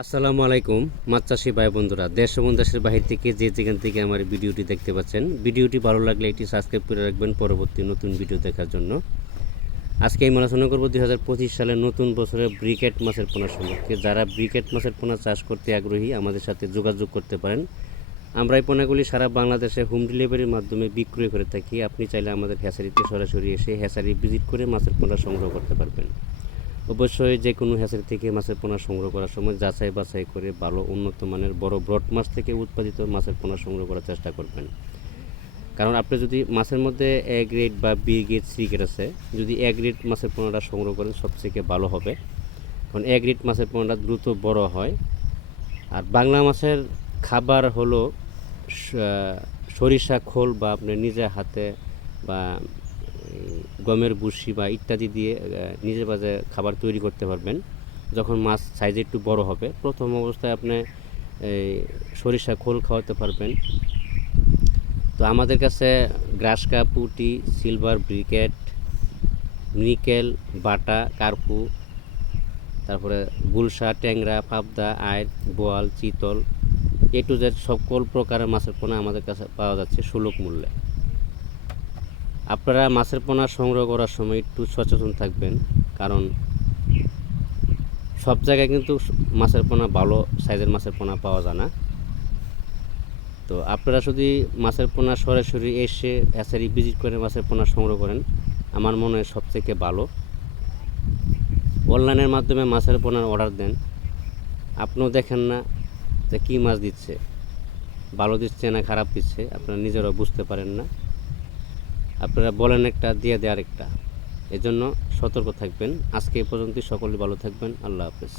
আসসালামু আলাইকুম মাছ চাষি ভাই বন্ধুরা, দেশ এবং দেশের বাহির থেকে যেখান থেকে আমার ভিডিওটি দেখতে পাচ্ছেন, ভিডিওটি ভালো লাগলে এটি সাবস্ক্রাইব করে রাখবেন পরবর্তী নতুন ভিডিও দেখার জন্য। আজকে আমি আলোচনা করব 2025 সালের নতুন বছরের ব্রিকেট মাছের পোনা সম্পর্কে। যারা ব্রিকেট মাছের পোনা চাষ করতে আগ্রহী আমাদের সাথে যোগাযোগ করতে পারেন। আমরা এই পোনাগুলি সারা বাংলাদেশে হোম ডেলিভারির মাধ্যমে বিক্রয় করে থাকি। আপনি চাইলে আমাদের হ্যাচারিতে সরাসরি এসে হ্যাচারি ভিজিট করে মাছের পোনা সংগ্রহ করতে পারবেন। অবশ্যই যে কোনো হ্যাচারি থেকে মাছের পোনা সংগ্রহ করার সময় যাচাই বাছাই করে ভালো উন্নত মানের বড় ব্রড মাছ থেকে উৎপাদিত মাছের পোনা সংগ্রহ করার চেষ্টা করবেন। কারণ আপনি যদি মাছের মধ্যে এ গ্রেড বা বি গ্রেড সি গ্রেড আছে, যদি এ গ্রেড মাছের পোনাটা সংগ্রহ করেন সবথেকে ভালো হবে। কারণ এ গ্রেড মাছের পোনাটা দ্রুত বড় হয়। আর বাংলা মাছের খাবার হলো সরিষা খোল বা আপনি নিজে হাতে বা গমের ভুসি বা ইত্যাদি দিয়ে নিজে বাজে খাবার তৈরি করতে পারবেন। যখন মাছ সাইজে একটু বড় হবে, প্রথম অবস্থায় আপনি সরিষা খোল খাওয়াতে পারবেন। তো আমাদের কাছে গ্রাসকা, পুঁটি, সিলভার, ব্রিকেট, নিকেল, বাটা, কার্পু, তারপরে গুলশা, ট্যাংরা, পাবদা, আইড়, বোয়াল, চিতল, এ টু জেড সকল প্রকারের মাছের পোনা আমাদের কাছে পাওয়া যাচ্ছে সুলভ মূল্যে। আপনারা মাছের পোনা সংগ্রহ করার সময় একটু সচেতন থাকবেন, কারণ সব জায়গায় কিন্তু মাছের পোনা ভালো সাইজের মাছের পোনা পাওয়া যায় না। তো আপনারা যদি মাছের পোনা সরাসরি এসে হ্যাচারি ভিজিট করে মাছের পোনা সংগ্রহ করেন, আমার মনে হয় সবথেকে ভালো। অনলাইনের মাধ্যমে মাছের পোনার অর্ডার দেন, আপনিও দেখেন না যে কী মাছ দিচ্ছে, ভালো দিচ্ছে না খারাপ দিচ্ছে, আপনারা নিজেরাও বুঝতে পারেন না। আপনারা বলেন একটা, দিয়ে দেয় আরেকটা। এজন্য সতর্ক থাকবেন। আজকে এই পর্যন্তই, সকলে ভালো থাকবেন। আল্লাহ হাফেজ।